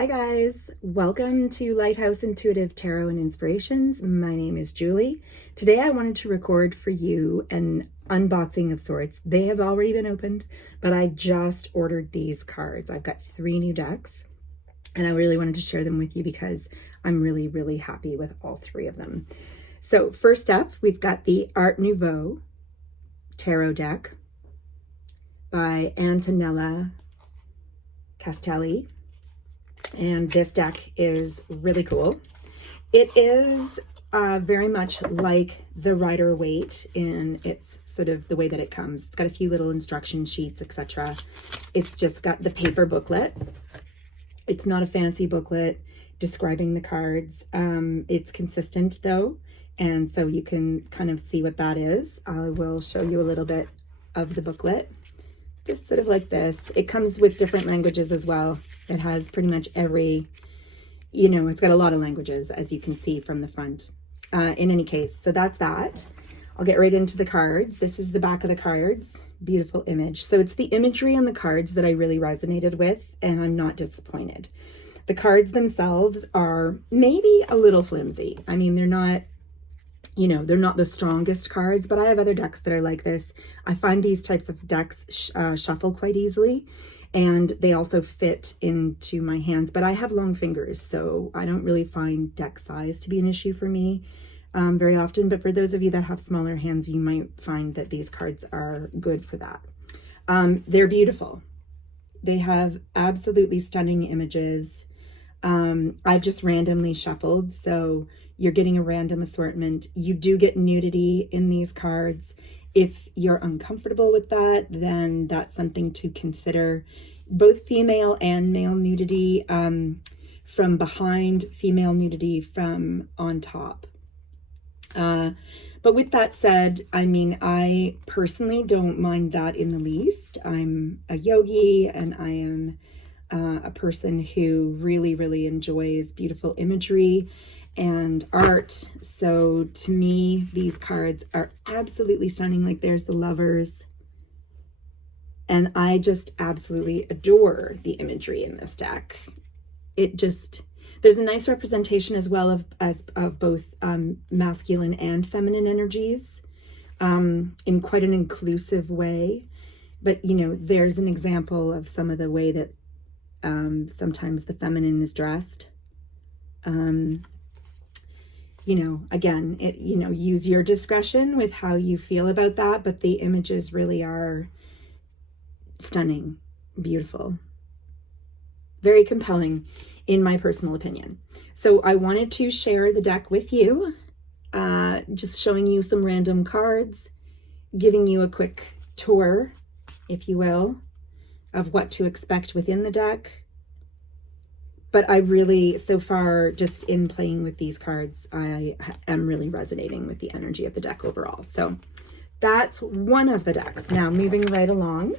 Hi guys, welcome to Lighthouse Intuitive Tarot and Inspirations. My name is Julie. Today I wanted to record for you an unboxing of sorts. They have already been opened, but I just ordered these cards. I've got 3 new decks and I really wanted to share them with you because I'm really happy with all 3 of them. So first up, we've got the Art Nouveau Tarot deck by Antonella Castelli. And this deck is really cool. It is very much like the Rider-Waite in its sort of the way that it comes. It's got a few little instruction sheets, etc. It's just got the paper booklet. It's not a fancy booklet describing the cards. It's consistent though, and so you can kind of see what that is. I will show you a little bit of the booklet. Just sort of like this. It comes with different languages as well. It has pretty much every, it's got a lot of languages, as you can see from the front. In any case, so that's that. I'll get right into the cards. This is the back of the cards. Beautiful image. So it's the imagery on the cards that I really resonated with, and I'm not disappointed. The cards themselves are maybe a little flimsy. I mean, they're not the strongest cards, but I have other decks that are like this. I find these types of decks shuffle quite easily, and they also fit into my hands, but I have long fingers, so I don't really find deck size to be an issue for me very often. But for those of you that have smaller hands, you might find that these cards are good for that. They're beautiful. They have absolutely stunning images. I've just randomly shuffled, so you're getting a random assortment. You do get nudity in these cards. If you're uncomfortable with that, then that's something to consider. Both female and male nudity from behind, female nudity from on top. But with that said, I mean, I personally don't mind that in the least. I'm a yogi and I am a person who really enjoys beautiful imagery and art. So to me, these cards are absolutely stunning. Like there's the lovers. And I just absolutely adore the imagery in this deck. There's a nice representation as well of both masculine and feminine energies in quite an inclusive way. But, there's an example of some of the way that sometimes the feminine is dressed. Again, use your discretion with how you feel about that, but the images really are stunning, beautiful, very compelling in my personal opinion. So I wanted to share the deck with you, just showing you some random cards, giving you a quick tour, if you will, of what to expect within the deck. But I really, so far, just in playing with these cards, I am really resonating with the energy of the deck overall. So that's one of the decks. Now, moving right along,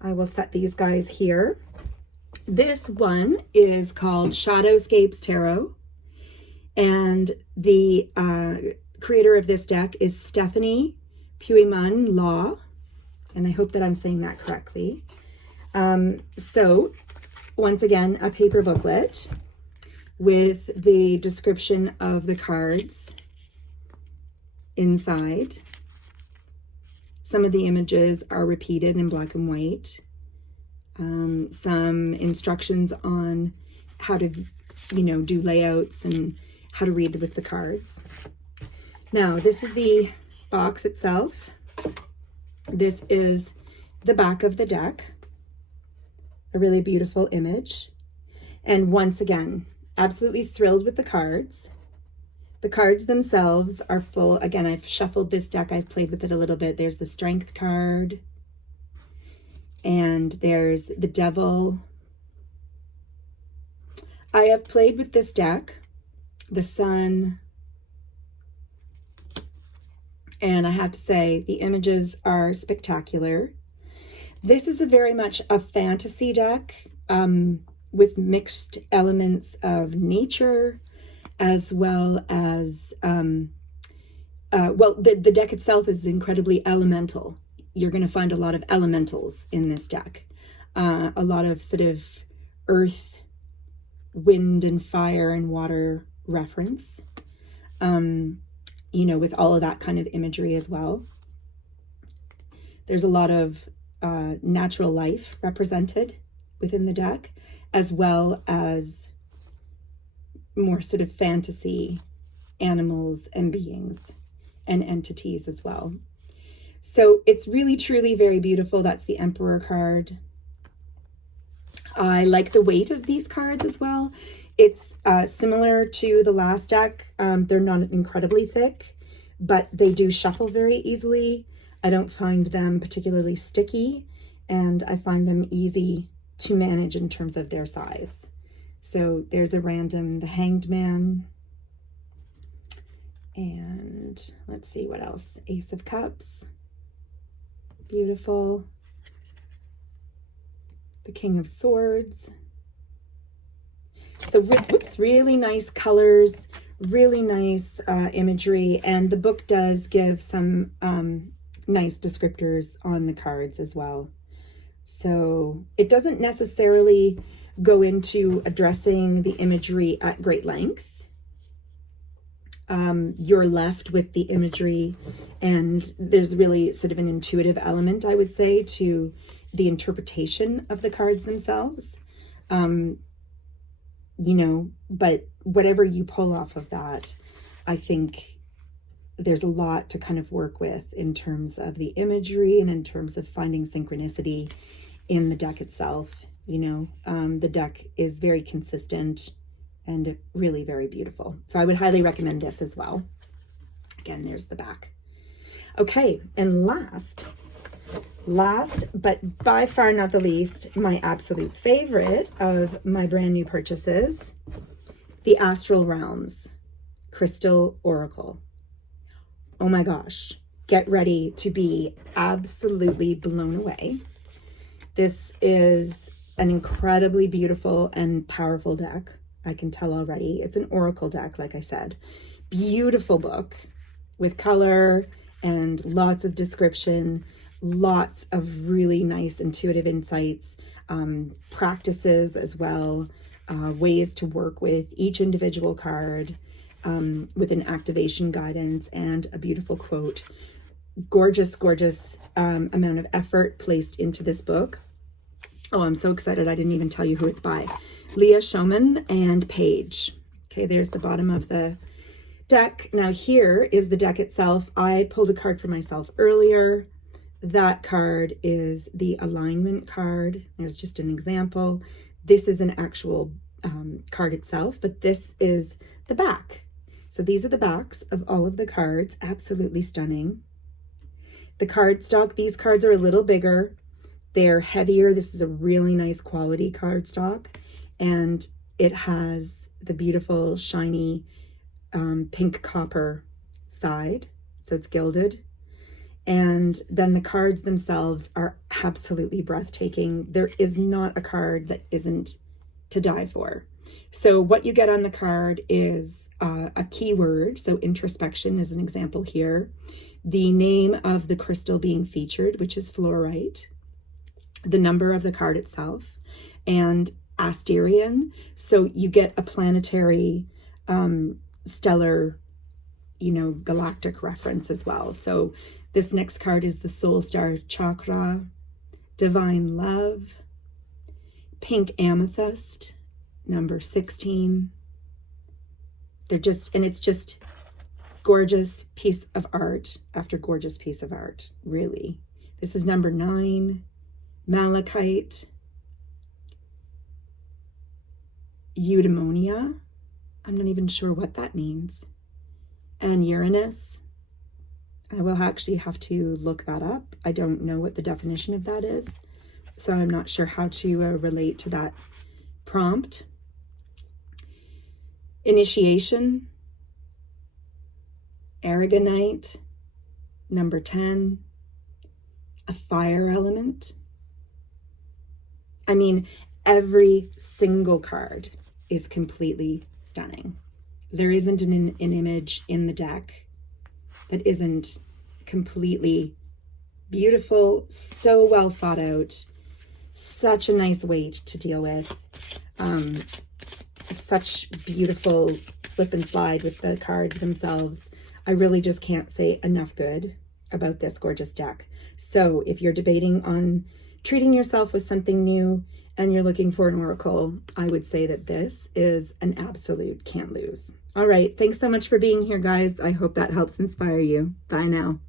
I will set these guys here. This one is called Shadowscapes Tarot. And the creator of this deck is Stephanie Puiman-Law. And I hope that I'm saying that correctly. So once again, a paper booklet with the description of the cards inside. Some of the images are repeated in black and white. Some instructions on how to, do layouts and how to read with the cards. Now, this is the box itself. This is the back of the deck. A really beautiful image. And once again, absolutely thrilled with the cards. The cards themselves are full. Again, I've shuffled this deck. I've played with it a little bit. There's the Strength card. And there's the Devil. I have played with this deck. The Sun. And I have to say, the images are spectacular. This is very much a fantasy deck with mixed elements of nature, as well as, the deck itself is incredibly elemental. You're going to find a lot of elementals in this deck. A lot of sort of earth wind and fire and water reference, you know, with all of that kind of imagery as well. There's a lot of natural life represented within the deck, as well as more sort of fantasy animals and beings and entities as well. So it's really, truly very beautiful. That's the Emperor card. I like the weight of these cards as well. It's similar to the last deck. They're not incredibly thick, but they do shuffle very easily. I don't find them particularly sticky, and I find them easy to manage in terms of their size. So there's a random, the Hanged Man. And let's see what else. Ace of Cups. Beautiful. The King of Swords. So whoops, really nice colors, really nice imagery, and the book does give some nice descriptors on the cards as well. So it doesn't necessarily go into addressing the imagery at great length. You're left with the imagery, and there's really sort of an intuitive element, I would say, to the interpretation of the cards themselves. You know, but whatever you pull off of that, I think there's a lot to kind of work with in terms of the imagery and in terms of finding synchronicity in the deck itself. You know, the deck is very consistent and really very beautiful. So I would highly recommend this as well. Again, there's the back. Okay, and last, but by far not the least, my absolute favorite of my brand new purchases, the Astral Realms Crystal Oracle. Oh my gosh, get ready to be absolutely blown away. This is an incredibly beautiful and powerful deck. I can tell already. It's an oracle deck, like I said. Beautiful book with color and lots of description, lots of really nice intuitive insights, practices as well, ways to work with each individual card, with an activation guidance and a beautiful quote. Gorgeous, gorgeous amount of effort placed into this book. Oh, I'm so excited. I didn't even tell you who it's by. Leah Showman and Paige. Okay, there's the bottom of the deck. Now here is the deck itself. I pulled a card for myself earlier. That card is the alignment card. There's just an example. This is an actual card itself, but this is the back. So these are the backs of all of the cards. Absolutely stunning. The cardstock, these cards are a little bigger. They're heavier. This is a really nice quality cardstock, and it has the beautiful shiny pink copper side, so it's gilded. And then the cards themselves are absolutely breathtaking. There is not a card that isn't to die for. So what you get on the card is a keyword. So introspection is an example here. The name of the crystal being featured, which is fluorite. The number of the card itself, and Asterian. So you get a planetary, stellar, you know, galactic reference as well. So this next card is the Soul Star Chakra, Divine Love, Pink Amethyst, number 16. They're just, and it's just gorgeous piece of art after gorgeous piece of art, really. This is number 9. Malachite, eudaimonia, I'm not even sure what that means, and Uranus. I will actually have to look that up. I don't know what the definition of that is, so I'm not sure how to relate to that prompt. Initiation, aragonite, number 10, a fire element. I mean, every single card is completely stunning. There isn't an image in the deck that isn't completely beautiful, so well thought out, such a nice weight to deal with. such beautiful slip and slide with the cards themselves. I really just can't say enough good about this gorgeous deck. So if you're debating on treating yourself with something new and you're looking for an oracle, I would say that this is an absolute can't lose. All right, thanks so much for being here, guys. I hope that helps inspire you. Bye now.